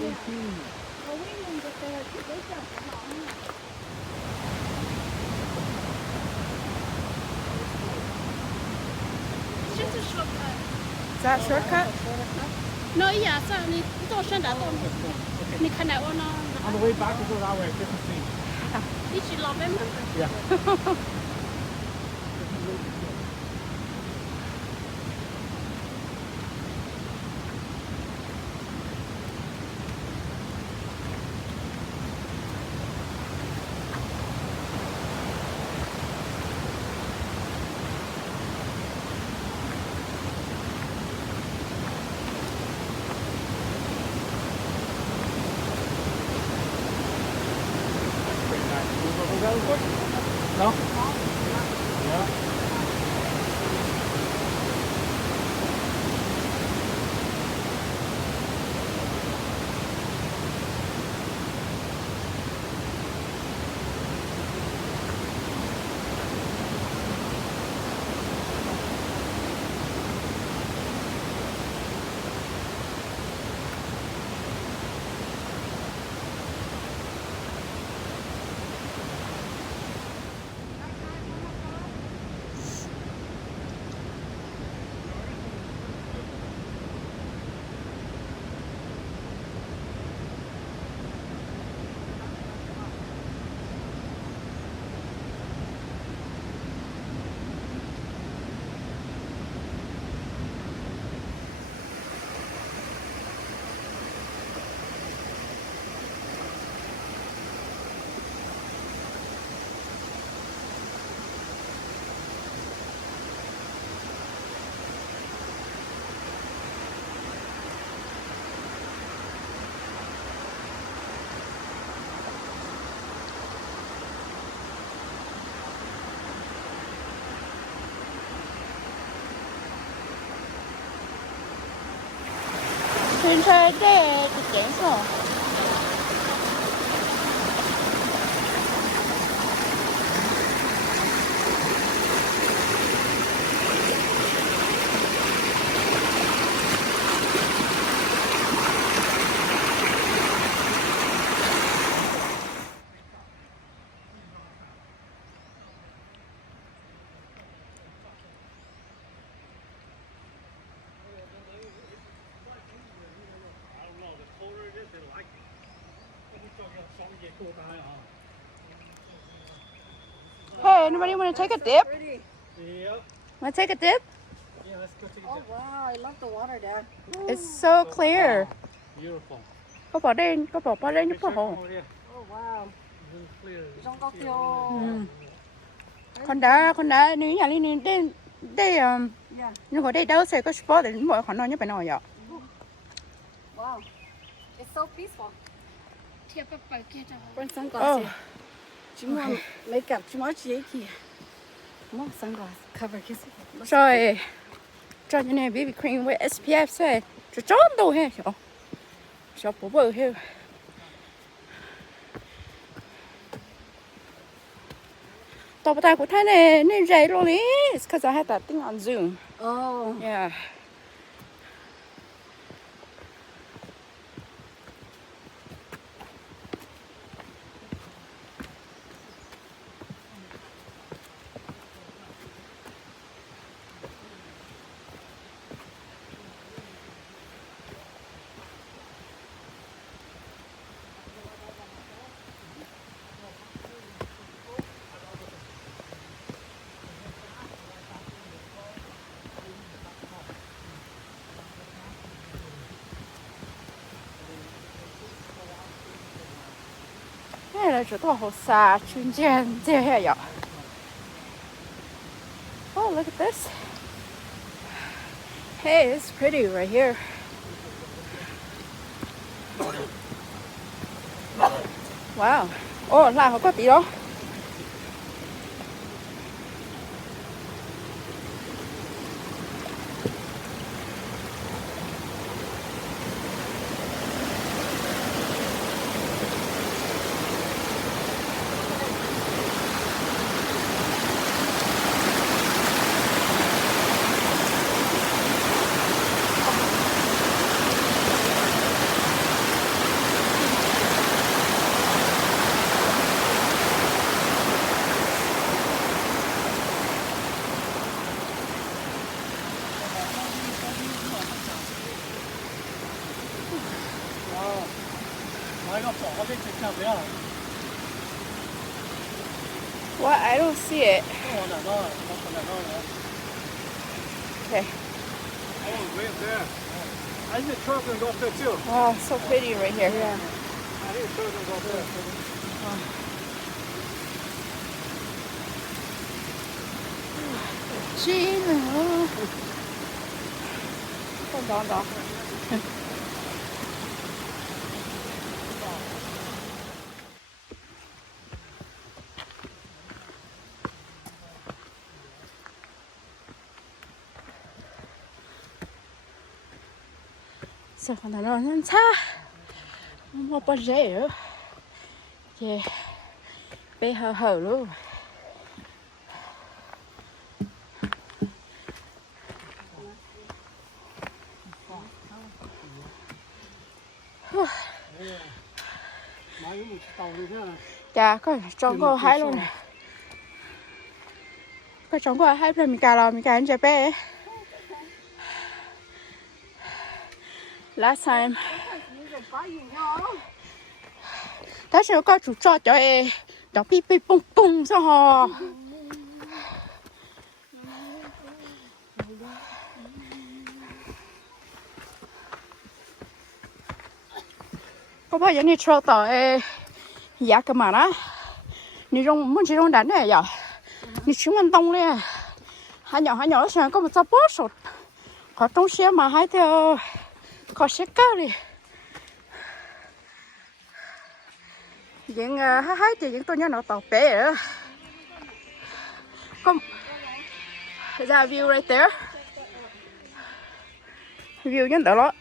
Just a shortcut. Is that a shortcut? No, yeah, so you don't send that on. You can have one On the way back, we go that way. Different thing. Did you love him? Yeah. No? Yeah. Trên xe để chuyển rồi. Hey, anybody want to take a dip? Yep. Want to take a dip? Yeah, let's go take a Oh dip. wow, I love the water, Dad. It's so clear. Beautiful. Có bỏ đây, có bỏ đây, có bỏ. Over here. Oh wow. Really clear. 이 정도 뛰어. Con đã nếu nhà đi đây đây nhưng ở đây đâu sẽ có spot để mọi họ nói như vậy nào vậy? Wow. It's so peaceful. Thiệp vào bài kia cho Bring sunglasses. Chỉ muốn makeup, chỉ muốn chỉ kì. More sunglasses cover kiss. Rồi, cho như này BB cream với SPF sẽ cho chọn đâu hết rồi. Cho bố bự hết. Tao bắt tay của thằng này nên dậy luôn đi. It's because I had that thing on Zoom. Oh. Yeah. Đây là chỗ tôi hồ xa chuyên gian thế hệ ạ. Oh, look at this. Hey, it's pretty right here. Wow. Oh, là có tí đó. 買個薄嗰啲直接俾人。What? I don't see it. Oh, no. Okay. Oh, right there. I think the truck can go up there too. Oh, so pretty right here. Yeah. I think the truck can go up there. Gino. Hold on, dog. Sao con nó ăn xa một bao rẻ nữa yeah bé hở hở luôn chà có trống có hai luôn này có trống có hai rồi mình cà anh chạy bé last time đó sẽ có chủ cho em đó pi pi bung bung sao hò có bao giờ đi cho tao giá cái mà đó đi trong muốn chỉ trong đánh này giờ đi chúng mình tông lên hai nhỏ sang có một số bớt sụt có trong xe mà hai theo có xe cá đi những hai thì những tôi nhớ nó tàu bé rồi có ra view right there view nhân đó đó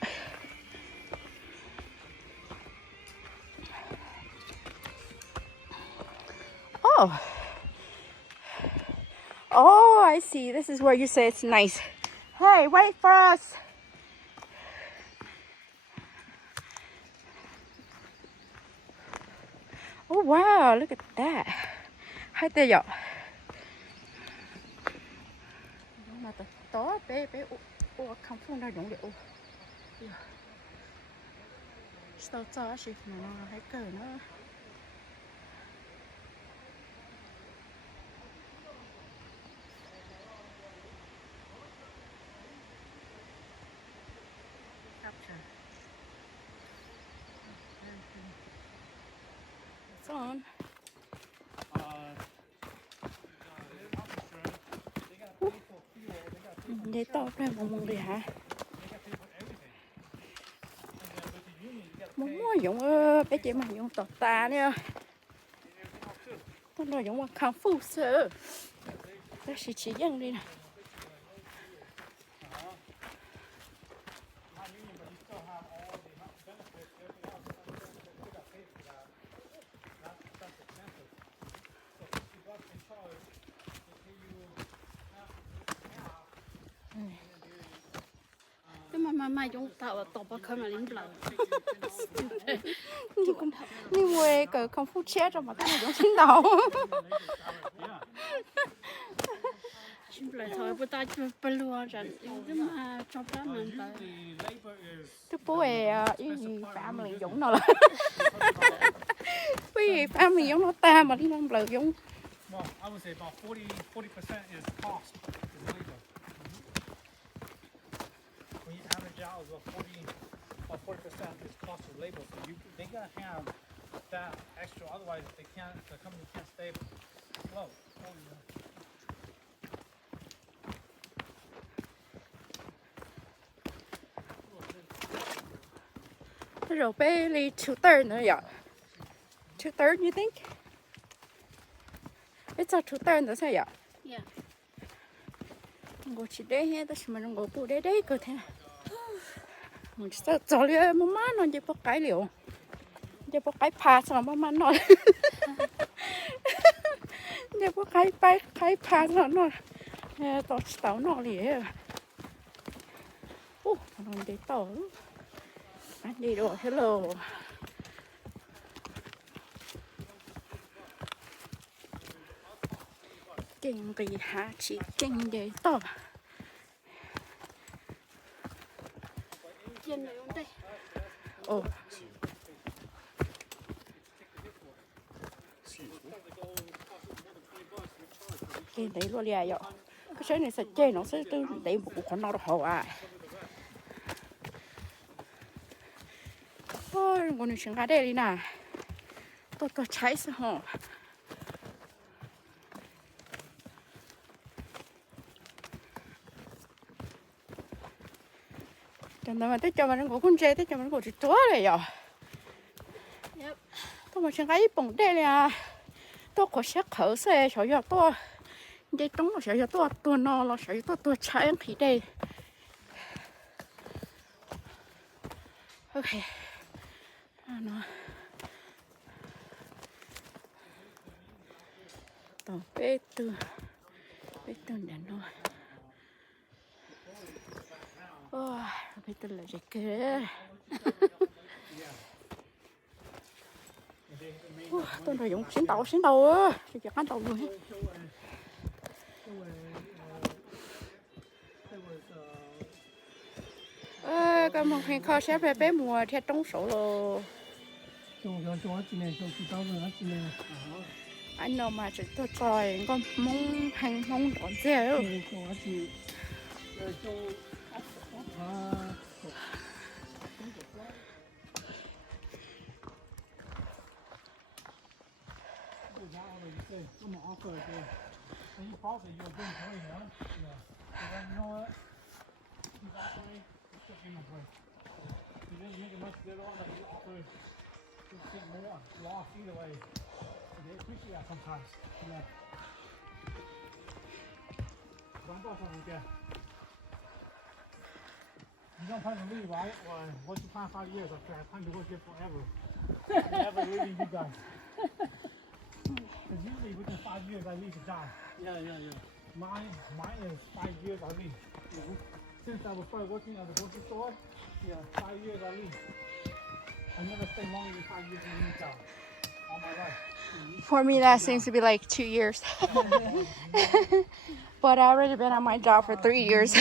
oh I see this is where you say it's nice hey wait for us oh wow look at that hai tay giờ mà to bé ô không phong ra giống điệu sao cho chị nó hay cờ nó on. Để to ra một mùng đi hả? Muốn mua dụng bé chị mà dụng tọt ta nữa. Con nói dụng mà khang phu sơ. Bé chỉ dân đi nè. mà dùng tàu tàu bạc không là lính bờ nhưng mà cái không phụ chết rồi mà cái này giống chính tàu lính bờ thôi bữa ta chưa bơi luôn rồi nhưng mà trong đó mình bơi cái bố ý gì family giống nó là vì family giống nó ta mà đi làm bờ giống Well, I would say about 40% is cost. When you average out, about 40% is cost of labor. So they gotta have that extra, otherwise the company can't stay afloat. rồi barely 2/3 nữa vậy 2/3 you think it's a 2/3 nữa sao vậy yeah ngồi chỉ đây hết đó mà ngồi bù đây cơ thế mình sẽ cho liệu mà má nó chỉ bóc cái liệu chỉ bóc cái pass mà má nó chỉ bóc cái pass nó tao nó liền nó đi tao anh đi rồi hello kinh gì hả chị kinh để tao trên này đây ồ cái đấy luôn liền vậy cái xe này sẽ chơi nó sẽ từ đấy một con nó hậu à ôi con chúng ta đây đi nè tôi có cháy sao hả chẳng mà tới cho mình có con trai tới cho mình có chỉ chúa này vậy tôi mà chúng ta ít bông đây nè tôi có sẽ khởi xe cho tôi đây trống nó sẽ cho tôi nó là sẽ tôi chạy thì đây ok nó tao bé từ đàn nó ôi bé từ là gì kia tôi nói dùng xin tàu á bây giờ ăn tàu rồi cái một hình kho sẽ về bé mùa theo trống sổ rồi anh nào mà chỉ tôi tròi con mông hành mông đón dẻo sometimes. Yeah. You don't plan to leave, right? Or once you plan 5 years, I plan to work here forever. I'm never leaving you guys. Because usually within 5 years, I leave a job. Yeah. Mine is 5 years, I leave. Since I was started working at the grocery store, 5 years I leave. I never stay longer than 5 years in a job. All my life. For me that seems to be like 2 years but I already been on my job for 3 years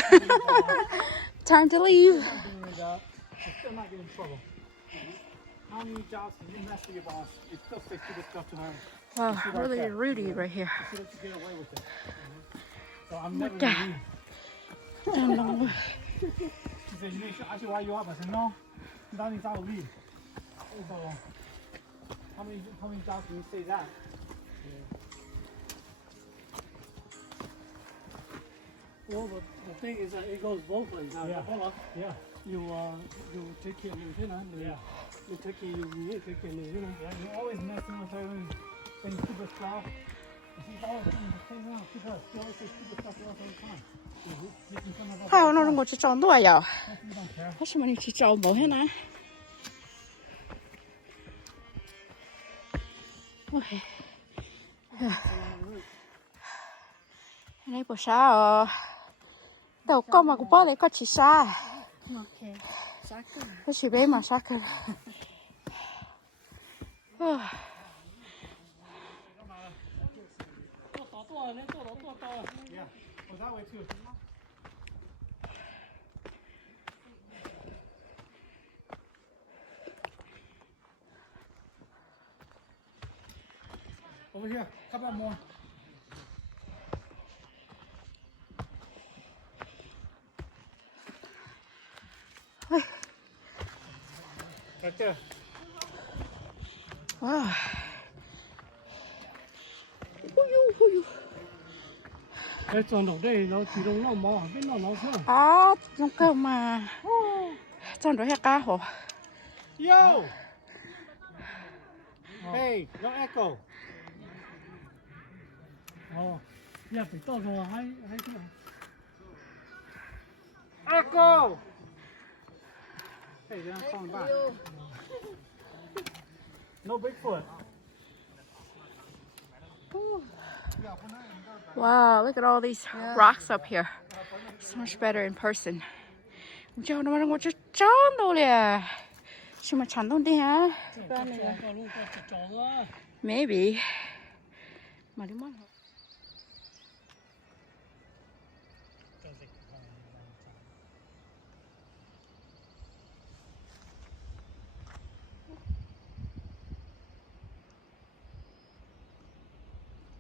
time to leave You're still not getting in trouble. How many jobs can you mess with your boss? You still say stupid stuff to her. wow really rudy right here You see that you get away with it. So I'm never going to leave. She said, you should ask you why you up. I said, no. That means I will leave. So, how many jobs can you say that? Well, but the thing is that it goes both ways. Yeah. You take care of me, you take care of me, take care of me, Yeah, you're always messing with her and saying stupid stuff. And she's always saying the same thing. She always says stupid stuff to us all the time. Making fun of us. how nó ngồi chỉ tròn đuôi à You don't care. how sao mà chỉ tròn bộ hết nè okay này bộ sao đầu con mà cũng bỏ đấy có chỉ xa ok soccer có chỉ bé mà xa cơ Yeah. Was that way too? Over here. Come on more. Right there. wow cái tròn đầu đây nó chỉ đông nó mò biết nó thôi. à trong cơ mà tròn đuôi hết cá hổ Yo! Hey, no echo. Dạ phải to rồi hay thế nào? Echo! Hey, they're calling back. No Bigfoot. wow look at all these rocks up here so much better in person cho nó ngồi cho tròn đâu nè nhưng mà chẳng đâu đi hả maybe mà đi mất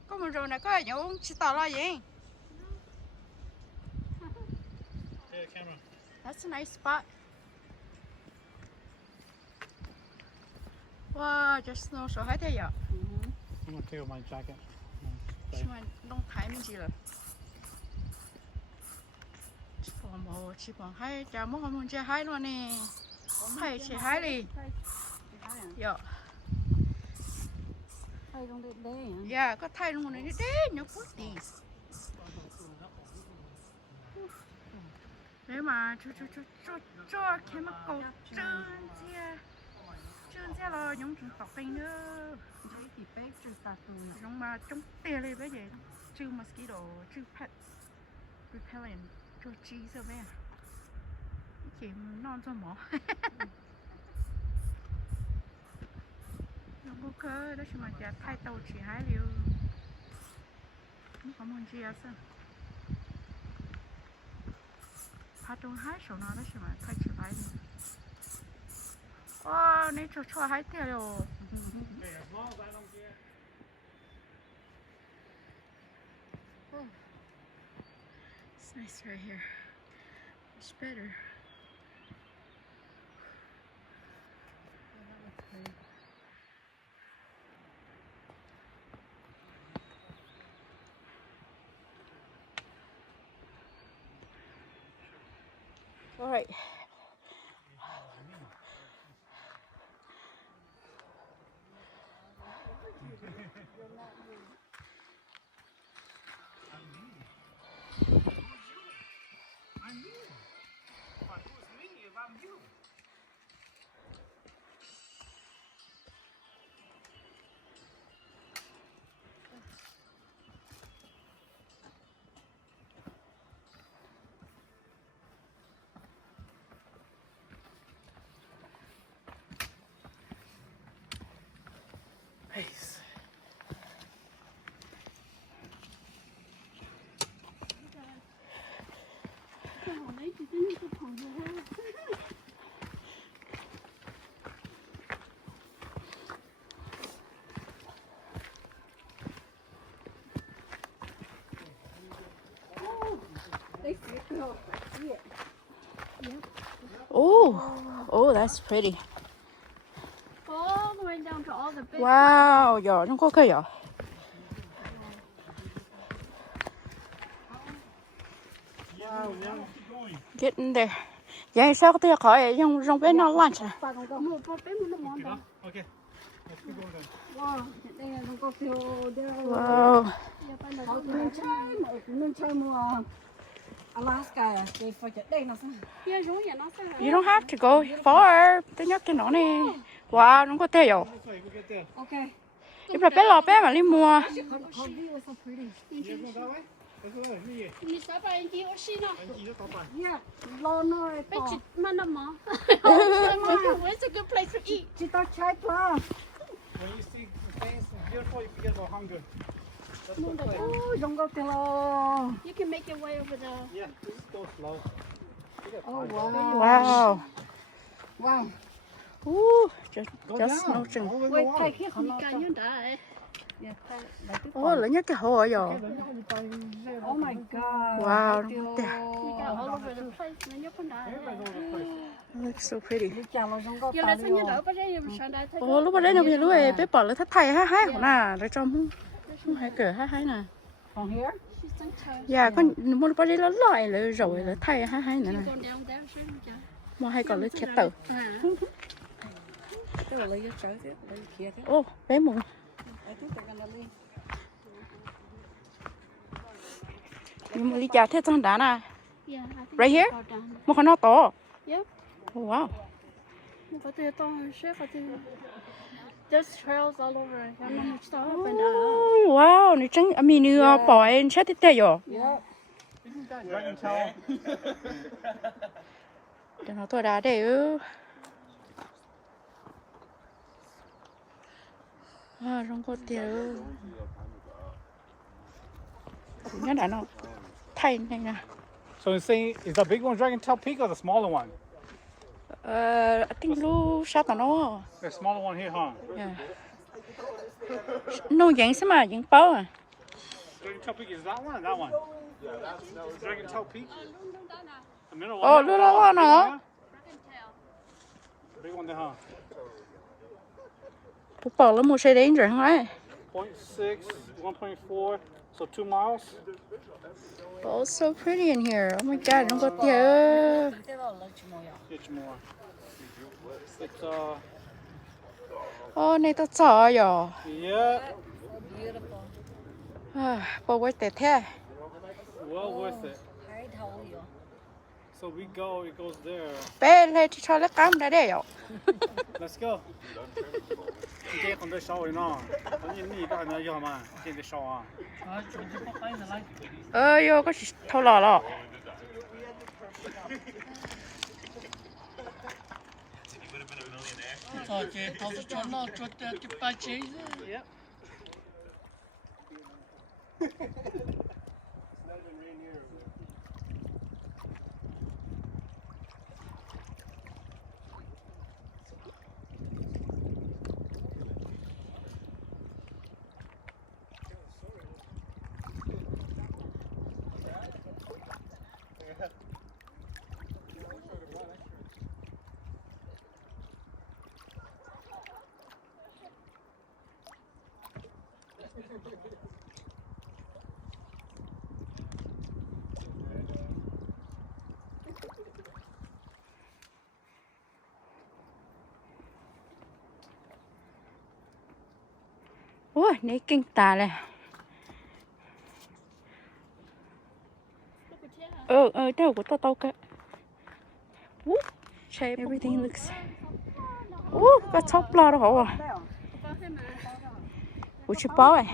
có một Mua rồi này có những chỉ tao là gì? Yeah, camera. That's a nice spot. Wow, just snow so high there. I'm gonna take off my jacket. Nhưng mà đông thái mình chỉ là chỉ bằng hai chả mỗi hôm mình chơi hai luôn nè, hai chơi hai đi. Dạ. Thay trong đây hả? Dạ, có thay luôn này đấy, nhớ phút đi. Đấy mà cho cái mà cầu trơn xe là những chuyện tóc tinh nữa. Thì bé chưa sạch rồi. Những mà trong tiền này bây giờ trừ mosquito, trừ pet repellent, trừ chi sao bé? Chỉ non cho mỏ. Không có đó chỉ mà chả thay tàu chỉ hai liều. Không có muốn gì à sao? Phát trong hai số nó đó chỉ mà thay chỉ hai liều. Wow, này cho hai tiền rồi. It's nice right here. It's better. All right. Nice. Oh, that's pretty. All the way down to all the big. Wow, giỏi, nó có cây giỏi. Get in there. Vậy sao có thể khỏi trong bên nó lunch à? Một con bé muốn nó món đó. Okay. Let's keep going then. Wow, đây là con phiêu Wow. họ nên chơi mua Alaska để phải chạy đây nó sao? Kia giống như nó sao? You don't have to go far. Tôi nhắc cái nó này. Wow, nó có thể giỏi. This way, we'll get there. Okay. If là bé lò bé mà đi mua. Her view is so pretty. Yeah, go that way. Let's go there. Here. Ni sao bà anh chị ở xin nó? Anh chị rất tốt bạn. Yeah, lo nó Bé to. chị mà nó mỏ. Where's a good place to eat? Chị ta chạy qua. When you see things beautiful, you forget about hunger. That's the place. Oh, giống cái lo. You can make your way over there. Yeah, just go slow. Oh wow. Wow. Wow. Just no chừng. Wait, thay khi họ Ni nó cả cho. như đã. Yeah, thay lại tiếp. Oh, lấy nhắc cái hồ ở rồi. Oh my god. Wow, nó có thể. Ni cả all over the place. Nó nhớ con đã. Looks so pretty. Đi chào nó giống cái Giờ lại sao như đỡ bà đây em sang đây thấy. Ồ, lúc ở đây nó bây giờ lúc ấy bé bỏ lại thắt thay hai hổ nè, để cho không hai cửa hai nè. From here? She's so tired. Dạ, con mua lúc ở đây nó loại lại rồi là thay hai nữa nè. She's going down there soon. Mua hai còn lấy khét tử. Cái là lấy cái trái thế, lấy kia thế. Ô, bé mùng. I think they're gonna leave. Nhưng mà đi chả thế trong đá nè. Yeah, I think Right here? go down. Một con nó to. Yep. Oh, wow. Có thể to hơn sẽ có thể. There's trails all over. Nó một store up and down. Oh, wow, nó trắng, mình như bỏ em chết thế rồi. Yeah. Dragon tail. Để nó tôi đá để không có tiền. Nhớ đã nó thay này nè. So you're saying, is the big one dragon tail peak or the smaller one? I think lu sao tao nó. The smaller one here, huh? Yeah. Nó dạng sao mà dạng bao à? Dragon Tail Peak is that one or that one? Yeah, that was Dragon Tail Peak. The middle one. Oh, little one hả? Big one there, huh? Bố bỏ lên một xe đến rồi không ấy? 0.6, 1.4, so 2 miles. Oh, so pretty in here. Oh my God, nó có tiền. It's more. It's Này tao sợ rồi. yeah, Bố quay tệ thế. well worth it. So we go, it goes there. Bé lên thì cho lấy cam ra đây rồi. Let's go. Chị cái con đứa sau rồi nó. Anh nhìn đi cái này giờ mà, chị đứa sau à. Vô có thâu lò lò. chị tao cho nó cho cái ba chế. Ủa, này kinh tà này. Đâu của tao cái. Shape, everything looks. Có top lo đâu hả? Ủa, chú bó này.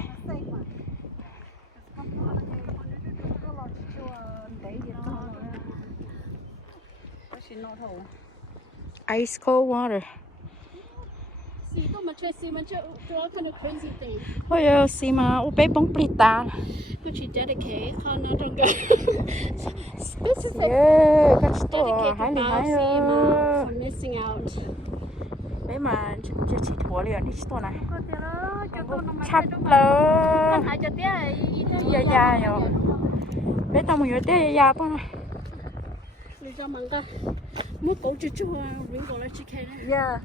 Ice cold water. Ôi xì mà ô bé bóng plita. Yeah, cái store hải liền hải bé mà chỉ thua liền đi store này. Chắp lơ. Dạ rồi. Bé tao muốn té dạ bao này. Lý do măng cơ. Muốn cổ chú riêng cổ là chicken. Yeah.